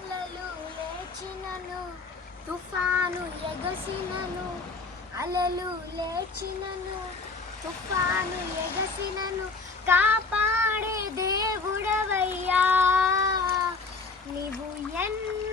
అలలు లేచినను తుఫాను ఎగసినను అలలు లేచినను తుఫాను ఎగసినను కాపాడే దేవుడవయ్యా నీవు ఎన్న